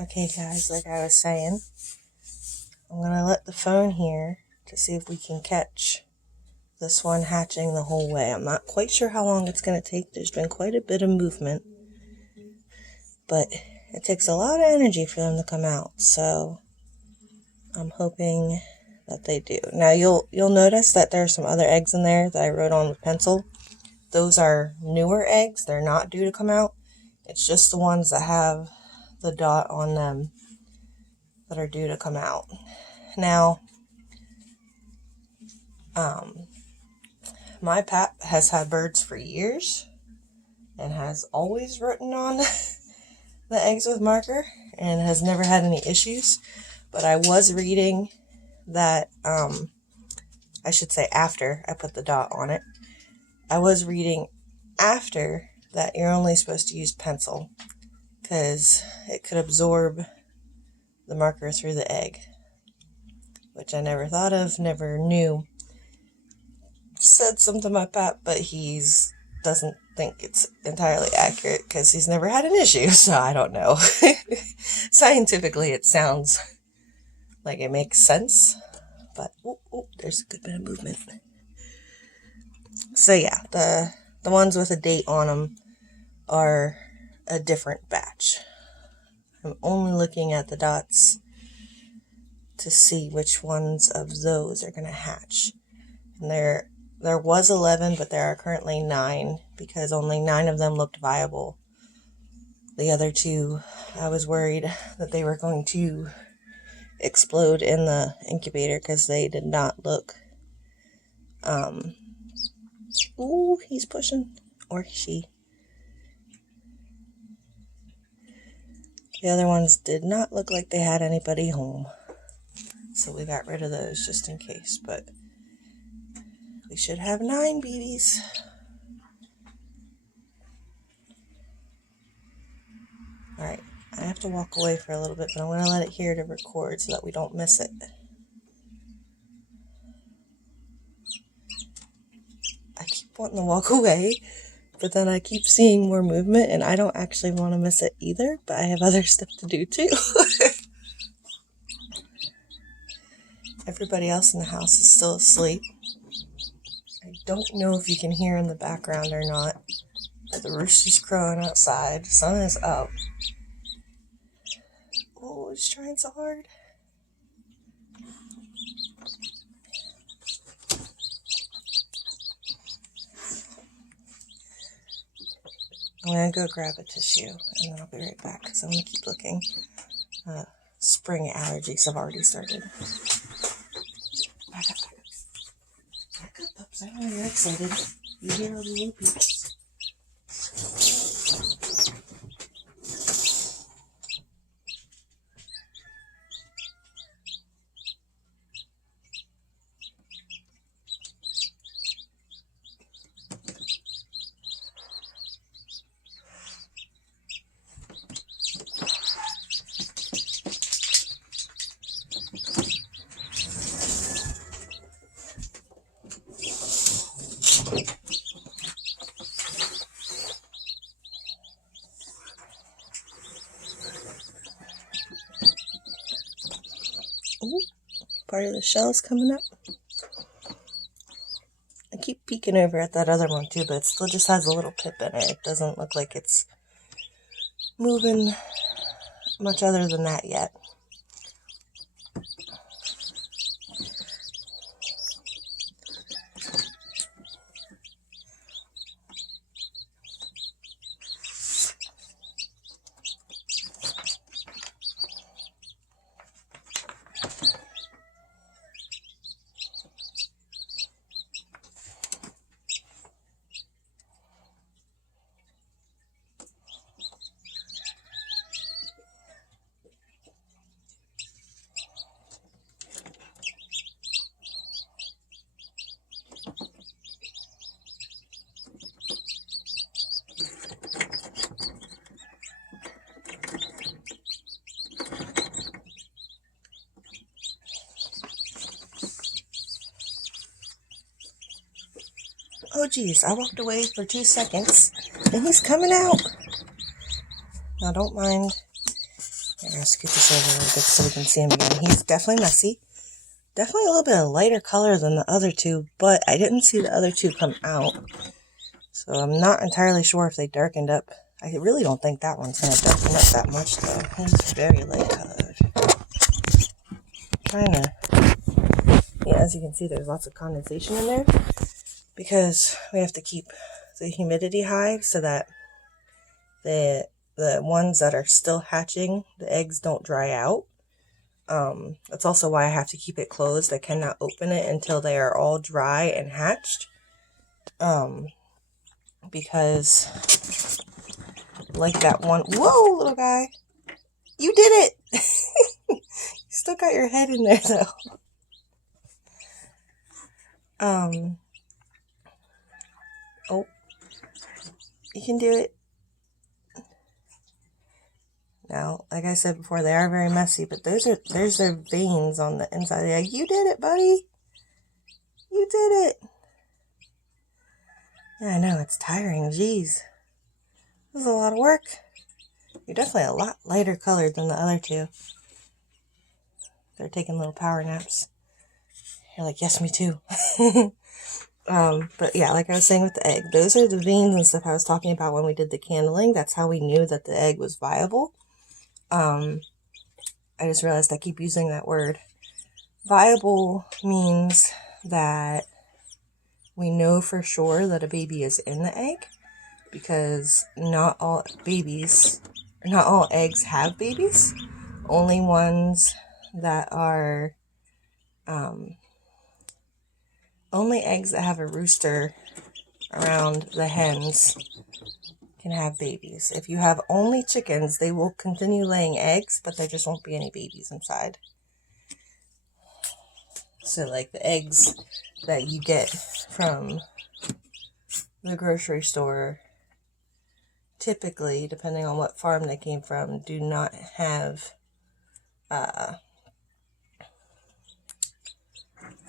Okay guys, like I was saying, I'm going to let the phone here to see if we can catch this one hatching the whole way. I'm not quite sure how long it's going to take. There's been quite a bit of movement, but it takes a lot of energy for them to come out, so I'm hoping that they do. Now you'll notice that there are some other eggs in there that I wrote on with pencil. Those are newer eggs. They're not due to come out. It's just the ones that have the dot on them that are due to come out. Now, my pap has had birds for years and has always written on the eggs with marker and has never had any issues. But I was reading that, I should say after I put the dot on it, I was reading after that you're only supposed to use pencil because it could absorb the marker through the egg, which I never thought of, never knew. Said something to my pap, but he doesn't think it's entirely accurate because he's never had an issue, so I don't know. Scientifically, it sounds like it makes sense, but there's a good bit of movement. So yeah, the ones with a date on them are a different batch. I'm only looking at the dots to see which ones of those are going to hatch. And there was 11, but there are currently 9 because only 9 of them looked viable. The other 2, I was worried that they were going to explode in the incubator because they did not look. Ooh, he's pushing, or she. The other ones did not look like they had anybody home, so we got rid of those just in case, but we should have 9 babies. Alright, I have to walk away for a little bit, but I'm going to let it here to record so that we don't miss it. I keep wanting to walk away, but then I keep seeing more movement, and I don't actually want to miss it either, but I have other stuff to do too. Everybody else in the house is still asleep. I don't know if you can hear in the background or not, but the rooster's crowing outside. The sun is up. Oh, he's trying so hard. I'm going to go grab a tissue, and then I'll be right back, because I'm going to keep looking. Spring allergies have already started. Back up. Back up, pups. I know you're excited. You hear all the little peeps. Ooh, part of the shell's coming up. I keep peeking over at that other one too, but it still just has a little pip in it. It doesn't look like it's moving much other than that yet. Oh geez, I walked away for 2 seconds and he's coming out. Now don't mind I'll scoot this over a little bit so we can see him again. He's definitely messy. Definitely a little bit of lighter color than the other two, but I didn't see the other two come out. So I'm not entirely sure if they darkened up. I really don't think that one's going to darken up that much, though. He's very light colored. Kind of. Yeah, as you can see, there's lots of condensation in there because we have to keep the humidity high so that the ones that are still hatching, the eggs don't dry out. That's also why I have to keep it closed. I cannot open it until they are all dry and hatched. Because like that one, whoa, little guy, you did it. You still got your head in there though. Oh, you can do it. Now, like I said before, they are very messy, but there's their veins on the inside of the egg. You did it, buddy. You did it. Yeah, I know, it's tiring. Jeez. This is a lot of work. You're definitely a lot lighter colored than the other two. They're taking little power naps. You're like, yes, me too. But yeah, like I was saying with the egg, those are the veins and stuff I was talking about when we did the candling. That's how we knew that the egg was viable. I just realized I keep using that word. Viable means that we know for sure that a baby is in the egg, because not all eggs have babies. Only ones that are, only eggs that have a rooster around the hens can have babies. If you have only chickens, they will continue laying eggs, but there just won't be any babies inside. So like the eggs that you get from the grocery store, typically, depending on what farm they came from, do not have, they're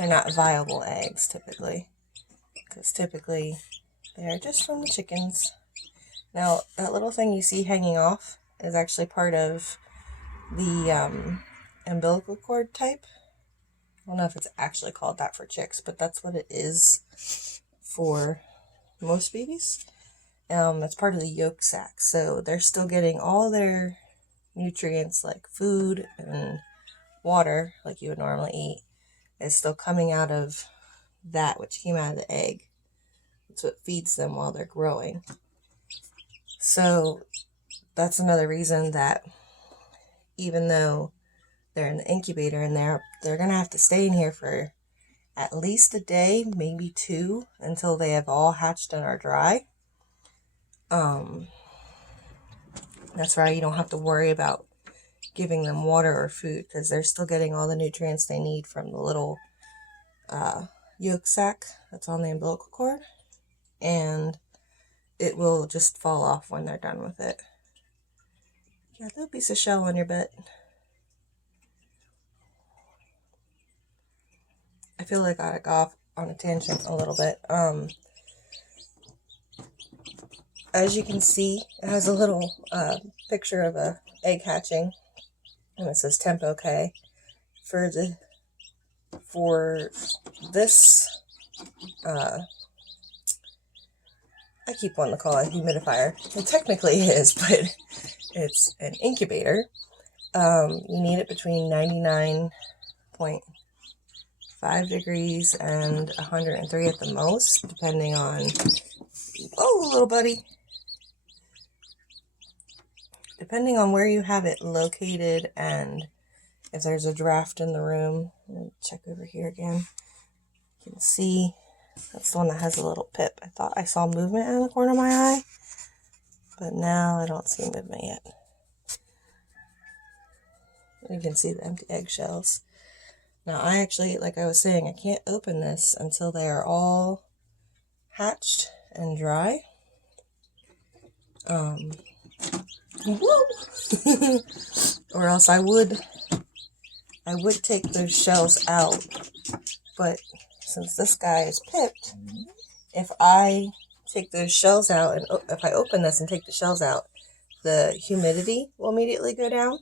not viable eggs typically, because typically they're just from the chickens. Now, that little thing you see hanging off is actually part of the umbilical cord type. I don't know if it's actually called that for chicks, but that's what it is for most babies. It's part of the yolk sac, so they're still getting all their nutrients like food and water, like you would normally eat, is still coming out of that which came out of the egg. It's what feeds them while they're growing. So that's another reason that even though they're in the incubator and they're going to have to stay in here for at least a day, maybe 2, until they have all hatched and are dry. That's why you don't have to worry about giving them water or food, because they're still getting all the nutrients they need from the little yolk sac that's on the umbilical cord, and it will just fall off when they're done with it. Got a little piece of shell on your butt. I feel like I got off on a tangent a little bit. As you can see, it has a little picture of a egg hatching, and it says temp OK. For this, I keep wanting to call it a humidifier. It technically is, but it's an incubator. You need it between 99.5 degrees and 103 at the most, depending on, oh, little buddy, depending on where you have it located and if there's a draft in the room. Let me check over here again. You can see that's the one that has a little pip. I thought I saw movement in the corner of my eye, but now I don't see movement yet. You can see the empty eggshells. Now I actually, like I was saying, I can't open this until they are all hatched and dry. Or else I would take those shells out, but since this guy is pipped, if I take those shells out and if I open this and take the shells out, the humidity will immediately go down,